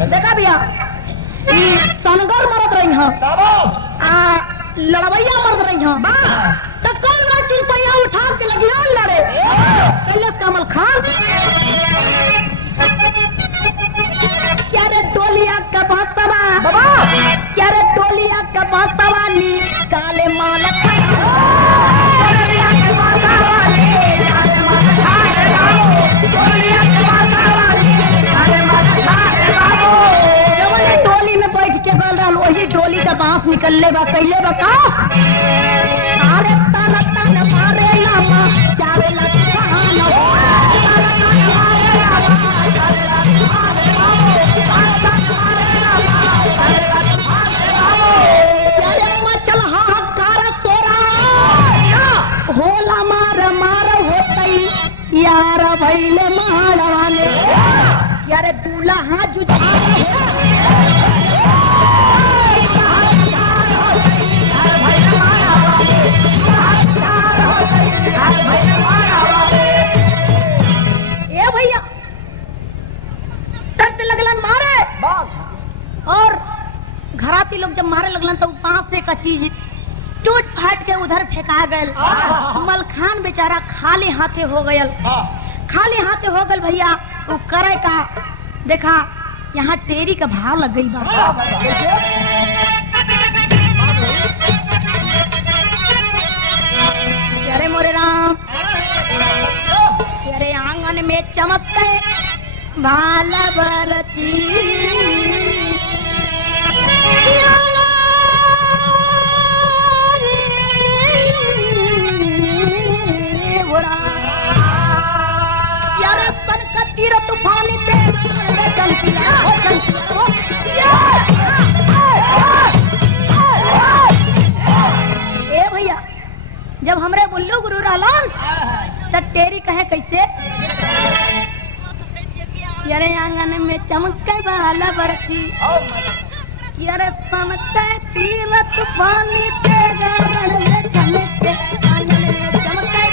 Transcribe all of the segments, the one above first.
देखा भैया सनगर मरद रही हूँ लड़वैया मरद रही हूँ तो कौन बड़ा चीज पैया उठा के लगी हो लड़े कैलाश कमल खान क्या रे टोलिया का बास्तवा क्या रे टोलिया का बास्तवा नी काले मालक टोली में बैठ के गल रहा वही टोली का बांस निकलले बा कैले बा का अरे ताना ताना मारे लामा चावे मचल हाहाकार सोरा होला मार मार होतई यार भैले मारवाने क्या रे दूल्हा हाथ जुझा भैया तर से लगलन मारे और घराती लोग जब मारे लगलन तो पांच से का चीज टूट फाट के उधर फेंका गयल मलखान बेचारा खाली हाथे हो गयल खाली हाथे हो गल भैया वो करे का देखा यहाँ टेरी का भाव लग गई बा अरे मोरे राम तेरे आंगन में चमकते भाला बरची यार सन का तीर तूफानी ए भैया जब हमरे बुल्लू गुरु रहलन तो टेरी कहे कैसे यारे आंगन में चमके भाला बरची यारे सन के तीर तूफानी तेरे रण में चमके आंगन में चमके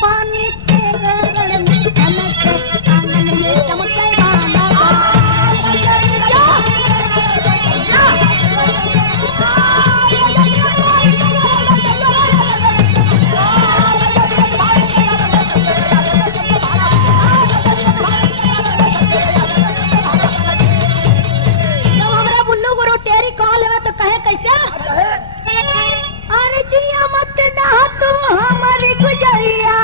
पानी तेरे रण में चमके आंगन में चमके हमारा बुल्लू गुरु टेरी कह ले तो कहे कैसे अरे जिया मत ना तू हमारी गुजरिया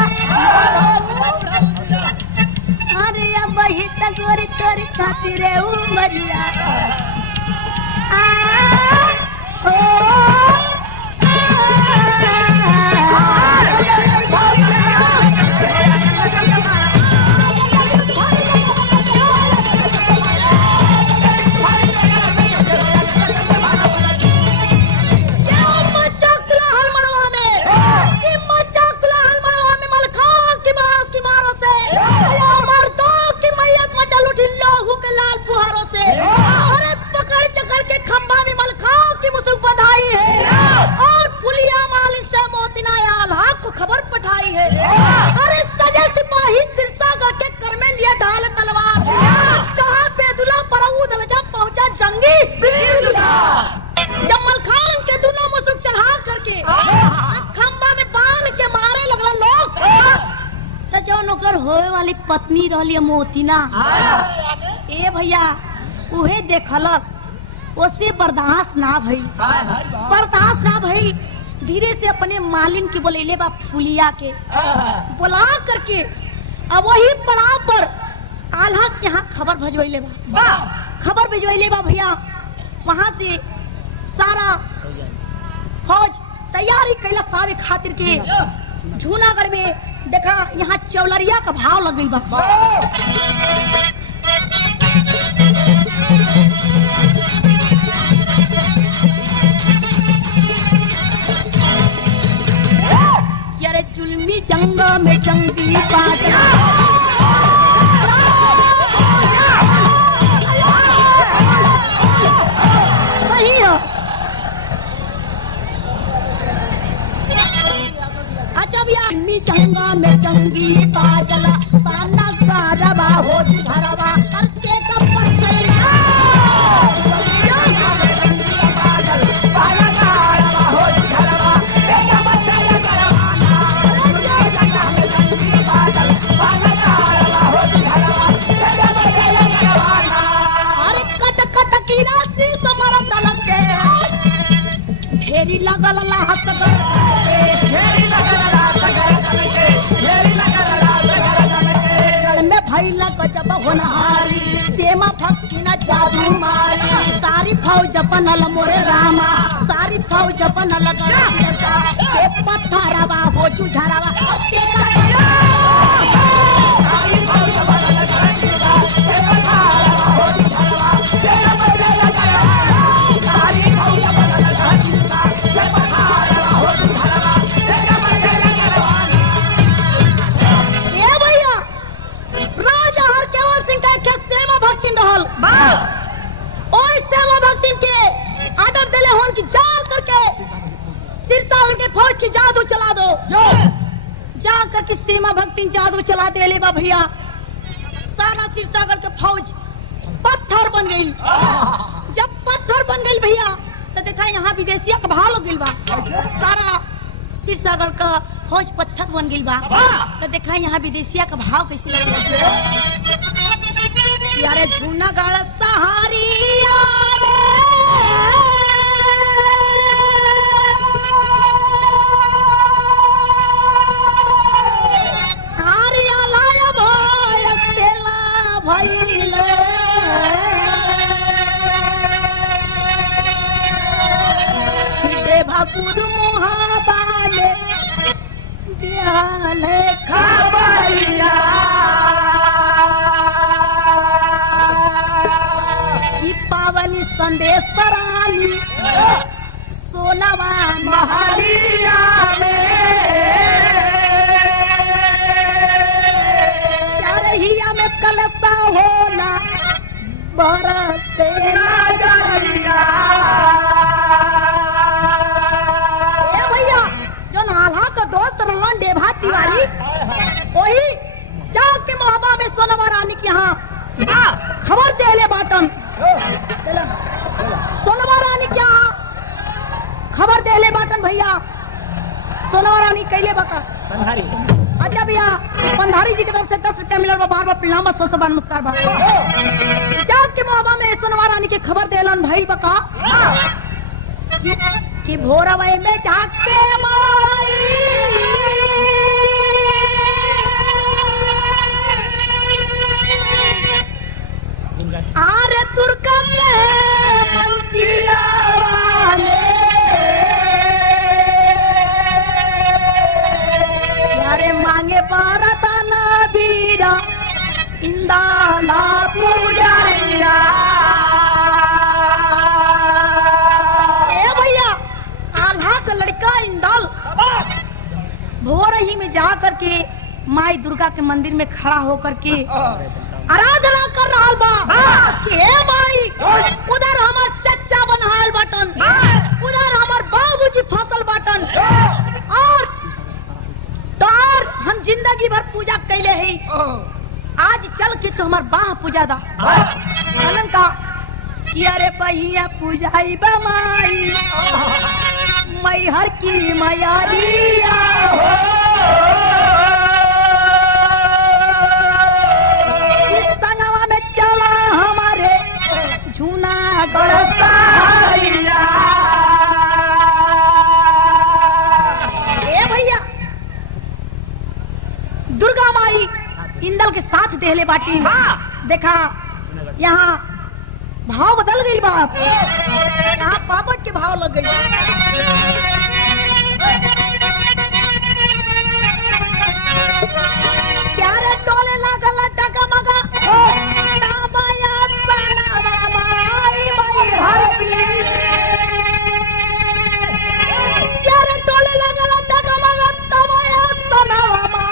अरे अब वही तक गोरी तोरी खातिर उमरिया पत्नी रहली मोतिना ए भैया उहे देखलस उसे बर्दाश्त ना भई धीरे से अपने मालिन के बोलेले बा फुलिया के बुला करके अब वही पड़ाव पर आल्हा के यहाँ खबर भेजवैले बा भैया वहाँ से सारा फौज तैयारी कैला सावे खातिर के जूनागढ़ में देखा यहाँ चौलरिया का भाव लग गई बा जंगा में जंगी बादल वही हो। अच्छा भैया जंगा में जंगी बादल पाना गारवा हो धरवा करके घेरी लगल लाहत में भैला गजब होनहारी सेमा भक्ति न जादू मारी सारी फौज बनल मोरे रामा सारी फौज बनल पत्थरवा हो जुझरवा फौज की जादू चला दो जा करके सीमा भक्ति जादू चला दे ले बा भैया सारा सिरसागर के फौज पत्थर बन गई। जब पत्थर बन गई भैया तो देखा यहाँ विदेशिया का भाव लग गई बा सारा सिरसागर का फौज पत्थर बन गई बा तो देखा यहाँ विदेशिया का भाव कैसे लग यारे झूना गाड़ सहारी भापुर मुहाबाले दियाले खबरिया ई पावली संदेश परानी सोनवा महारिया में चारहिया में कलसा होला बरसे राजरिया तिवारी वही जाग के मोहब्बा में सोनवा रानी के यहाँ खबर दे ले बाटन सोनवा रानी के यहाँ खबर दे ले बाटन भैया सोनवा रानी कैले बका अच्छा भैया पंधारी जी की तरफ से 10 रुपया मिलल बार बार प्रणाम सो सो नमस्कार बा जाग के मोहब्बा में सोनवा रानी के खबर देलन भाई बका कि भोरवे में जाग के माई आरे तुर्का यारे मांगे पारताना बीरा इंदाला पूजारिया भैया आल्हा का लड़का इंदाल भोर ही में जा करके माई दुर्गा के मंदिर में खड़ा होकर के आराधना कर रहा बा कि हे माई उधर हमार चच्चा बनहाल बटन उधर हमार बाबूजी फसल बटन और तोर हम जिंदगी भर पूजा कैले है आज चल के तो हमार बाह पूजा दा कलन का कि अरे पहिया पूजाई बा माई मैहर की मैयारिया भैया दुर्गा माई इंदल के साथ देहले बाटी देखा यहाँ भाव बदल गई बाप यहाँ पापट के भाव लग गई प्यारे टोले लागल टगमगा यार टोले लगल टगमगा तमाया तनावा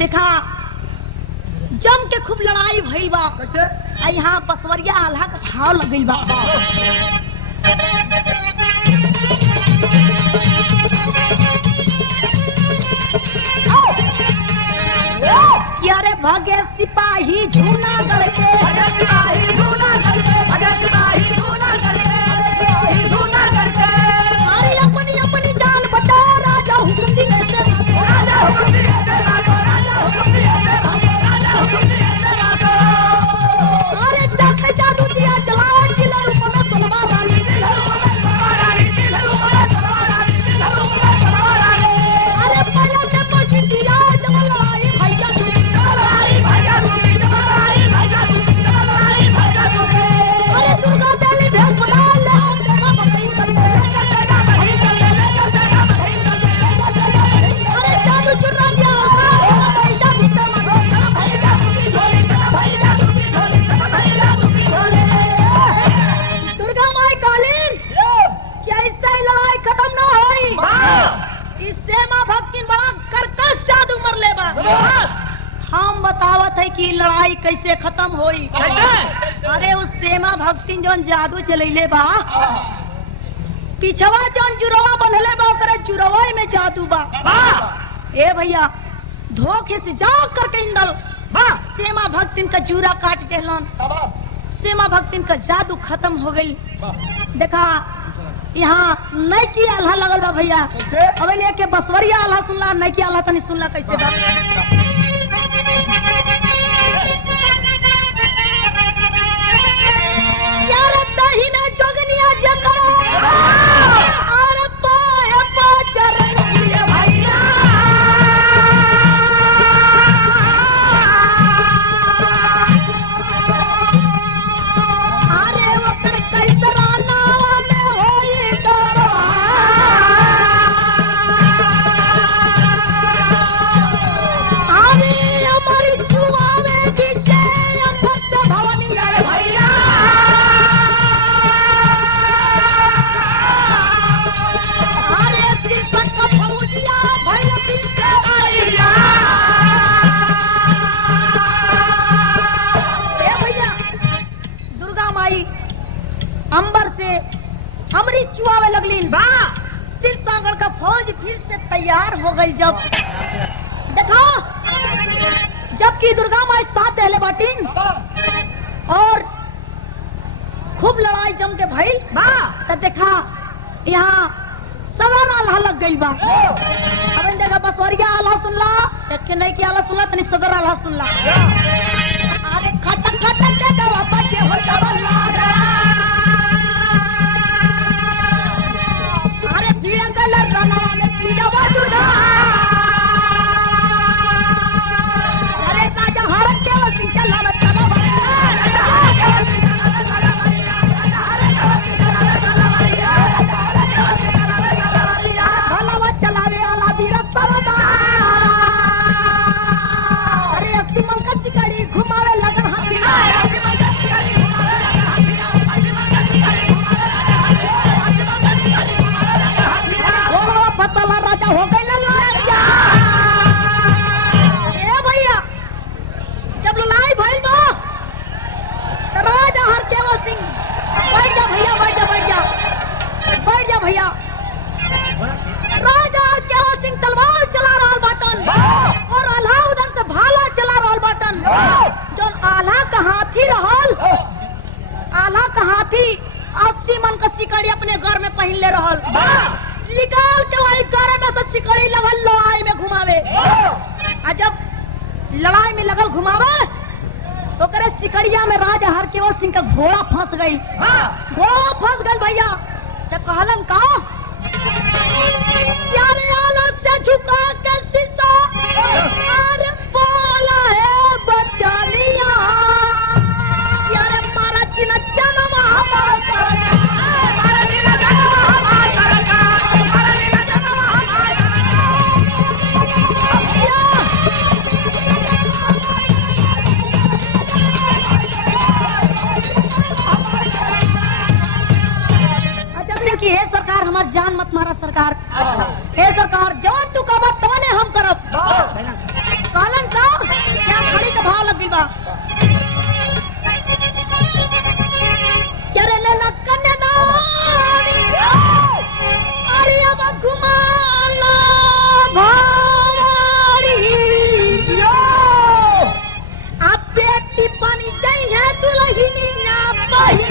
देखा जम के खूब लड़ाई भइल बा। कैसे? यहाँ बसवरिया आल्हा का भाव लग गइल बा। क्या रे भागे सिपाही जूनागढ़ के, अरे अपनी अपनी जान बचा राजा हुकुम दिले से, अरे जाके जादू दिया जलाओ जिला रूप में तलवार अरे पहले से पहुंची दिया जब लड़ाई भैया अरे दुर्गा देली भेष बना ले देखा बकरी करके अरे जादू चुरा दिया भैया गुस्सा दुर्गा माई कालीन क्या इससे लड़ाई खत्म ना होई? इससे माँ भक्तिन बड़ा कर्कश जादू मर ले बा। हम बतावत है कि लड़ाई कैसे खत्म होई। अरे उस सेमा भक्तिन जोन जादू चलैले बा, पिछवा जोन जुरवा बनले बा ओकरे जुरवा में जादू बा। ए भैया धोखे से जा करके इंदल सेमा भक्तिन का जूरा काट देलन। सेमा भक्तिन का जादू खत्म हो गई। देखा यहाँ नई की आल्हा लगल बा भैया। अब लेके बसवरिया आल्हा सुनला, नई की आल्हा तनी सुनला कैसे बा। यार दहिने जोगनिया जकरो और पाए पाचर भैया अरे ओकर कैसरा नावा में होई डरो अरे हमारी जुआवे बीचे अंधत भवनी आए भैया अरे सीता का फौजिया भैया बीचे आइया ए भैया दुर्गा माई अंबर से अमृत चुआवे लगलीन। सिर सागर का फौज फिर से तैयार हो गई। जब देखो जबकि दुर्गा माई साथ दहले बाटीन और खूब लड़ाई जम के भइल तो देखा यहाँ सदर आल्हा लग गई बा। अब इन जगह बसवरिया आल्हा सुनला, एक नहीं की आल्हा सुनला तनी सदर आल्हा सुनला। अरे खटक खटक के दवा बच्चे हो जबला अरे पीड़ा कलर रनवा में पीड़ा बाजुदा अरे राजा हरक के वसी चला में तबा भला चलावे वाला वीर सरदा अरे अस्सी मन का चिकड़ी घुमावे लगन हाथी फतला राजा हो गई लड़ाई। ए भैया जब लड़ाई भइल बा तो राजा हर केवल सिंह बैठ जा भैया बैठ जा बैठ जा बैठ जा भैया। राजा हर केवल सिंह तलवार चला रहा बाटन और आल्हा उधर से भाला चला रहा बाटन। जो आल्हा का हाथी रहल, आल्हा का हाथी 80 मन का सिकड़ी अपने घर में पहन ले रहल, निकाल के वही घर में से सिकड़ी लगल लड़ाई में घुमावे। आ जब लड़ाई में लगल घुमावे तो करे सिकड़िया में राजा हर केवल सिंह का घोड़ा फंस गई। घोड़ा फंस गई भैया तो कहलन का यारे आला से झुका के शीशा अरे बोला है बचानिया यारे मारा चिना जन्म हमारा कि हे सरकार हमार जान मत मारा सरकार। हे सरकार जवान तू का बात तवाने हम करब। कालन बा क्या रे ले कन्यादानी अरे अब घुमाना भारी यो अब बेटी पानी चाहिए दुल्हनिया पहिर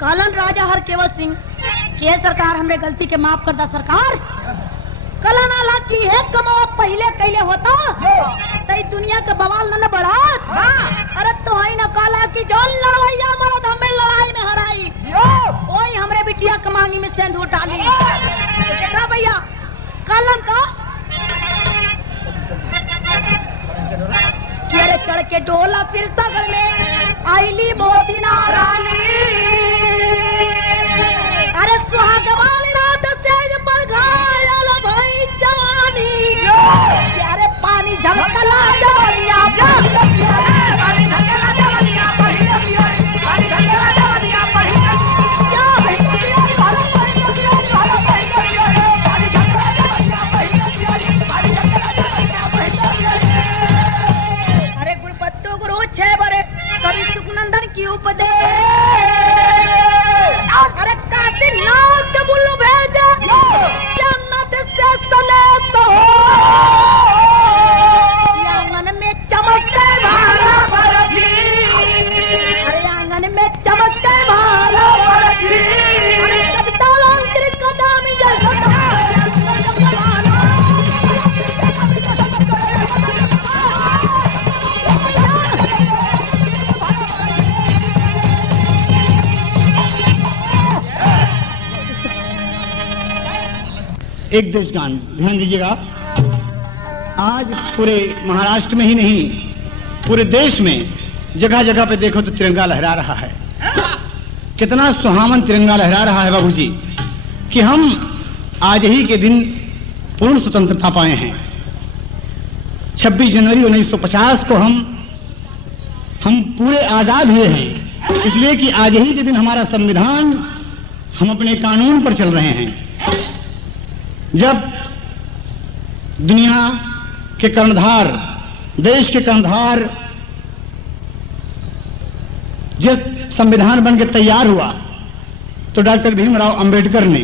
कालन राजा हर केवल सिंह के सरकार हमरे गलती के माफ कर दा सरकार। कलन आला की है कमाओ पहले कैले होता तई दुनिया के बवाल न बढ़ा। अरे तो है न काला की जौन लड़वैया मरद हमें लड़ाई में हराई वही हमरे बिटिया के मांगी में सिंदूर डाली। देखा भैया कालन का केरे चढ़ के डोला सिरसागढ़ में आईली मोती नारानी अरे सुहाग वाली रात सेज पर घायल भाई जवानी अरे पानी झलकला जवानिया अरे गुरुपत्तु गुरु 6 बरे कवि सुखनंदन की उपदेश अरे कातिल नाग बुल्लू भेजा जन्नत से सलेत हो आंगन में चमकते भाला अरे आंगन में चमकते भाला अरे कविता अलंकृत कदमी जैसा एक देश गान ध्यान दीजिएगा। आज पूरे महाराष्ट्र में ही नहीं पूरे देश में जगह जगह पे देखो तो तिरंगा लहरा रहा है। कितना सुहावन तिरंगा लहरा रहा है बाबूजी कि हम आज ही के दिन पूर्ण स्वतंत्रता पाए हैं। 26 जनवरी 1950 को हम पूरे आजाद हुए हैं इसलिए कि आज ही के दिन हमारा संविधान हम अपने कानून पर चल रहे हैं। जब दुनिया के कर्णधार देश के कर्णधार जब संविधान बन के तैयार हुआ तो डॉक्टर भीमराव अंबेडकर ने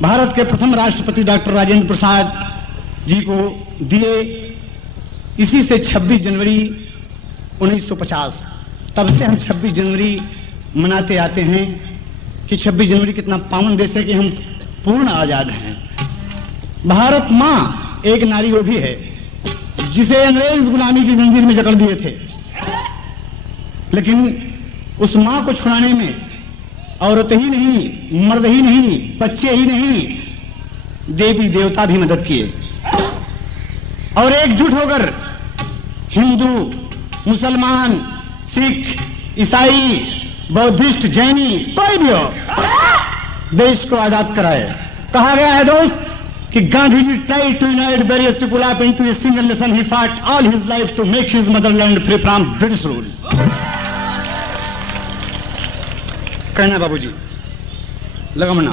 भारत के प्रथम राष्ट्रपति डॉक्टर राजेंद्र प्रसाद जी को दिए। इसी से 26 जनवरी 1950 तब से हम 26 जनवरी मनाते आते हैं कि 26 जनवरी कितना पावन देश है कि हम पूर्ण आजाद हैं। भारत मां एक नारी वो भी है जिसे अंग्रेज गुलामी की जंजीर में जकड़ दिए थे, लेकिन उस मां को छुड़ाने में औरत ही नहीं, मर्द ही नहीं, बच्चे ही नहीं, देवी देवता भी मदद किए और एकजुट होकर हिंदू, मुसलमान, सिख, ईसाई, बौद्धिस्ट, जैनी कोई भी हो देश को आजाद कराए। कहा गया है दोस्त कि Gandhi ji tried to unite various people up into a single nation. He fought all his life to make his motherland free from British rule. कहना बाबूजी लगमना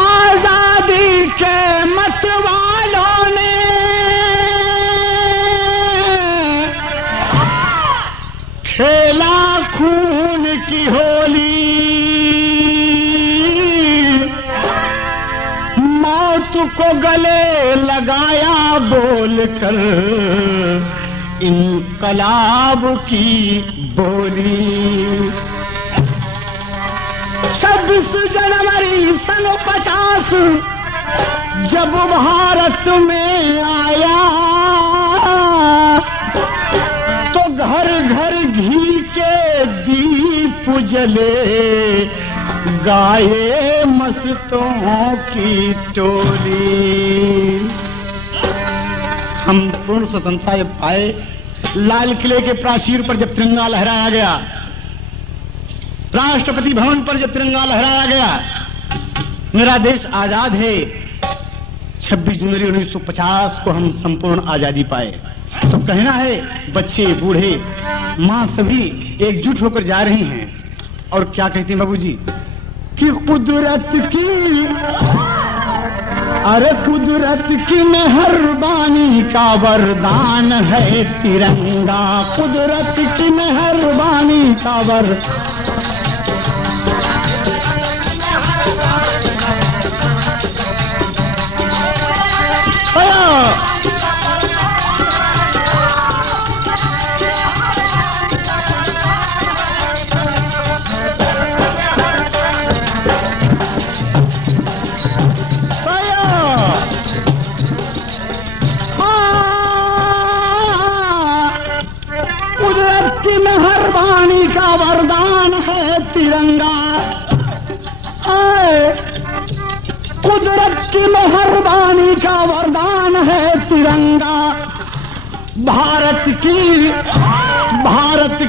आजादी के मत वालों ने खेला खून की होली, मौत को गले लगाया बोलकर इनकलाब की बोली। 26 जनवरी सन 50 जब भारत में आया तो घर घर घी के दीप जले, गाये मस्तों की टोली। हम पूर्ण स्वतंत्रता जब पाए, लाल किले के प्राचीर पर जब तिरंगा लहराया गया, राष्ट्रपति भवन पर जब तिरंगा लहराया गया, मेरा देश आजाद है, 26 जनवरी 1950 को हम संपूर्ण आजादी पाए। तो कहना है बच्चे बूढ़े माँ सभी एकजुट होकर जा रही हैं और क्या कहती हैं बाबूजी कि कुदरत की, अरे कुदरत की मेहरबानी का वरदान है तिरंगा, कुदरत की मेहरबानी का मेहरबानी का वरदान है तिरंगा, कुदरत की मेहरबानी का वरदान है तिरंगा। भारत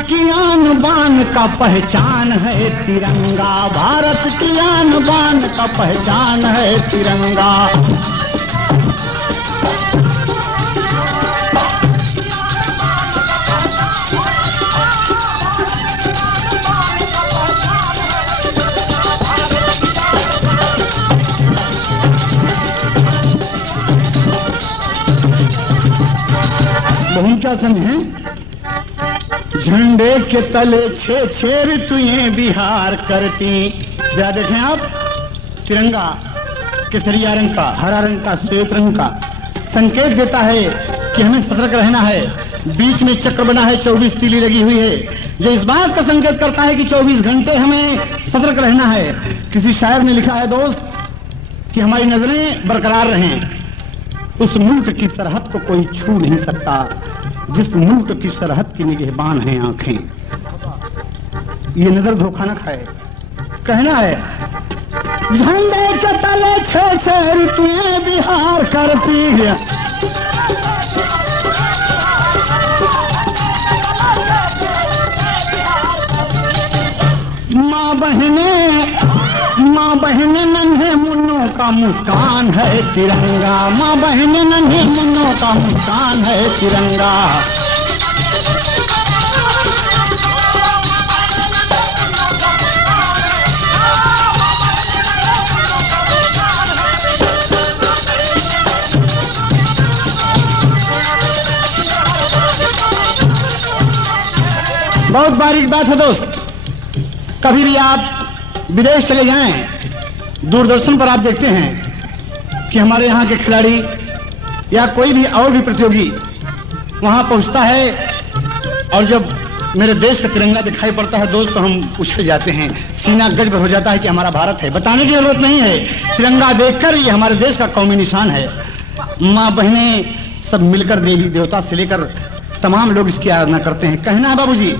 की आन बान का पहचान है तिरंगा, भारत की आन बान का पहचान है तिरंगा। बहुन क्या समझे झंडे के तले छे छेर तुझे बिहार करती। क्या देखें आप, तिरंगा केसरिया रंग का, हरा रंग का, श्वेत रंग का संकेत देता है कि हमें सतर्क रहना है। बीच में चक्र बना है, 24 तीली लगी हुई है, जो इस बात का संकेत करता है कि 24 घंटे हमें सतर्क रहना है। किसी शायर ने लिखा है दोस्त कि हमारी नजरें बरकरार रहें, उस मुल्क की सरहद को कोई छू नहीं सकता जिस मुल्क की सरहद की निगहबान हैं आंखें। ये नजर धोखा न खाए। कहना है झंडे के तले छे छे ऋतुएं बिहार करती है, माँ बहने नन्हे मुन्नों का मुस्कान है तिरंगा, माँ बहने नन्हे मुन्नों का मुस्कान है तिरंगा। बहुत बारीक बात है दोस्त, कभी भी आप विदेश चले जाएं, दूरदर्शन पर आप देखते हैं कि हमारे यहाँ के खिलाड़ी या कोई भी और भी प्रतियोगी वहां पहुंचता है और जब मेरे देश का तिरंगा दिखाई पड़ता है दोस्त तो हम उछल जाते हैं, सीना गजब हो जाता है कि हमारा भारत है। बताने की जरूरत नहीं है, तिरंगा देखकर ये हमारे देश का कौमी निशान है। माँ बहनें सब मिलकर देवी देवता से लेकर तमाम लोग इसकी आराधना करते हैं। कहना है बाबूजी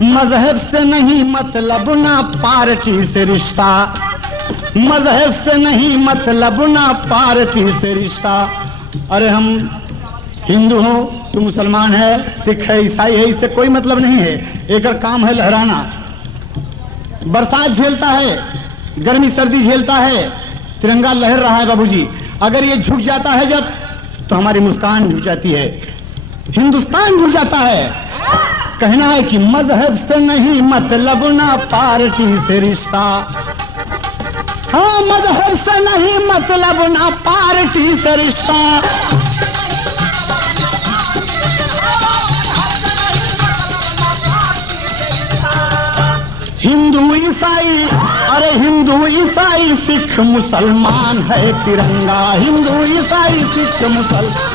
मजहब से नहीं मतलब ना पार्टी से रिश्ता, मजहब से नहीं मतलब ना पार्टी से रिश्ता। अरे हम हिंदू हो, तू मुसलमान है, सिख है, ईसाई है, इससे कोई मतलब नहीं है। एक काम है लहराना। बरसात झेलता है, गर्मी सर्दी झेलता है, तिरंगा लहर रहा है बाबूजी। अगर ये झुक जाता है जब तो हमारी मुस्कान झुक जाती है, हिंदुस्तान झुक जाता है। कहना है कि मजहब से नहीं मतलब ना पार्टी से रिश्ता, हाँ मजहब से नहीं मतलब ना पार्टी से रिश्ता। हिंदू ईसाई, अरे हिंदू ईसाई सिख मुसलमान है तिरंगा, हिंदू ईसाई सिख मुसलमान।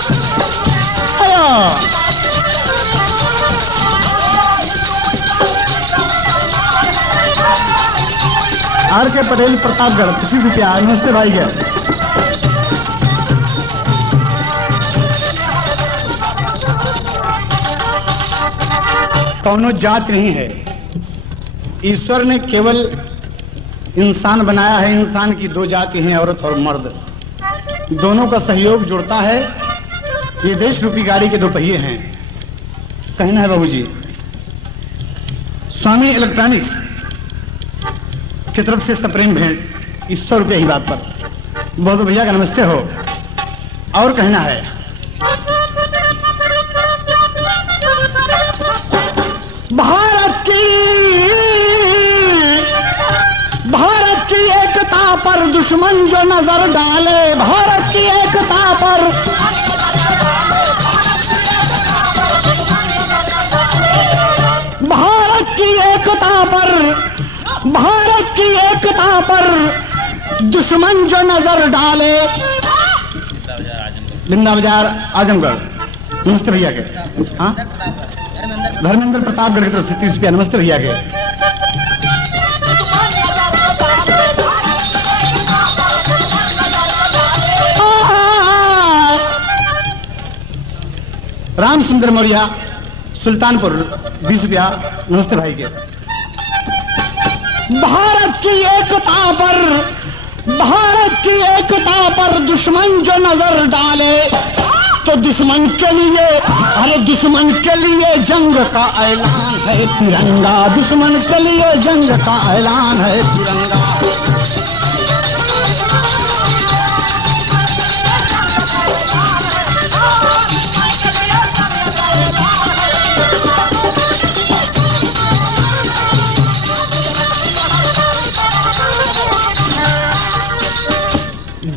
आर के पटेल प्रतापगढ़ 25 रुपया। नमस्ते भाई। क्या कौनो जात नहीं है, ईश्वर ने केवल इंसान बनाया है। इंसान की दो जाति हैं, औरत और मर्द। दोनों का सहयोग जुड़ता है। ये देश रूपी गाड़ी के दो पहिए हैं। कहना है बाबूजी स्वामी इलेक्ट्रॉनिक्स की तरफ से सप्रेम भेंट 100 रुपये ही बात पर। बहुत भैया का नमस्ते हो। और कहना है, भारत की एकता पर दुश्मन जो नजर डाले, भारत की एकता पर, भारत की एकता पर, भारत की एकता पर दुश्मन जो नजर डाले। बिंदा बाजार आजमगढ़। नमस्ते भैया के। हाँ, धर्मेंद्र प्रतापगढ़ की तरफ से 30 रुपया। नमस्ते भैया के। राम सुंदर मौर्य सुल्तानपुर 20 रुपया। नमस्ते भाई के। भारत की एकता पर, भारत की एकता पर दुश्मन जो नजर डाले, तो दुश्मन के लिए, अरे दुश्मन के लिए जंग का ऐलान है तिरंगा, दुश्मन के लिए जंग का ऐलान है तिरंगा।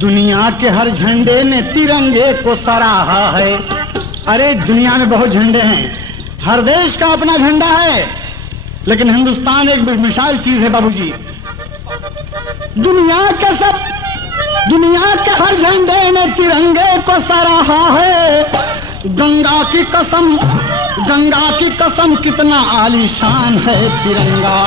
दुनिया के हर झंडे ने तिरंगे को सराहा है। अरे दुनिया में बहुत झंडे हैं, हर देश का अपना झंडा है, लेकिन हिंदुस्तान एक बेमिसाल चीज है बाबूजी। दुनिया के हर झंडे ने तिरंगे को सराहा है। गंगा की कसम, गंगा की कसम कितना आलीशान है तिरंगा।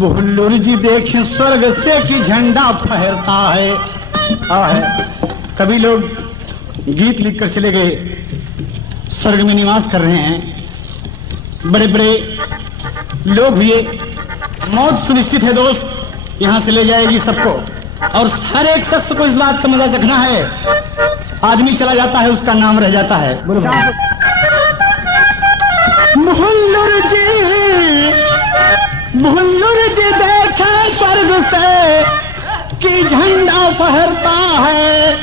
बुल्लुर जी देखें स्वर्ग से कि झंडा फहरता है। कभी लोग गीत लिखकर चले गए, स्वर्ग में निवास कर रहे हैं। बड़े बड़े लोग हुए, मौत सुनिश्चित है दोस्त, यहां से ले जाएगी सबको, और हर एक शख्स को इस बात का मजा चखना है। आदमी चला जाता है, उसका नाम रह जाता है। बुल्लुर जी देखे स्वर्ग से कि झंडा फहरता है,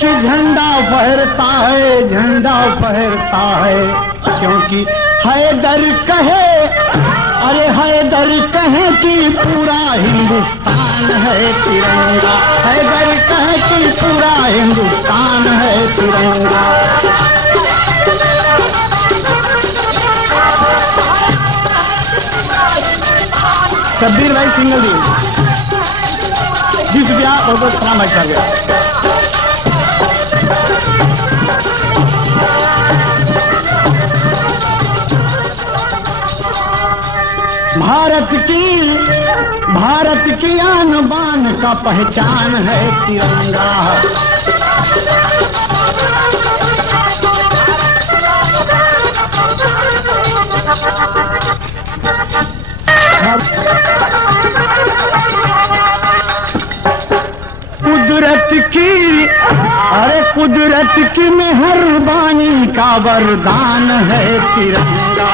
कि झंडा फहरता है, झंडा फहरता है। क्योंकि हैदर कहे, अरे हैदर कहे कि पूरा हिंदुस्तान है तिरंगा, हैदर कहे कि पूरा हिंदुस्तान है तिरंगा। कबीर भाई सिंगल दी 20 रुपया। बहुत बहुत सलाम भाई साहब। भारत की आन बान का पहचान है तिरंगा। कुदरत की मेहरबानी का वरदान है तिरंगा।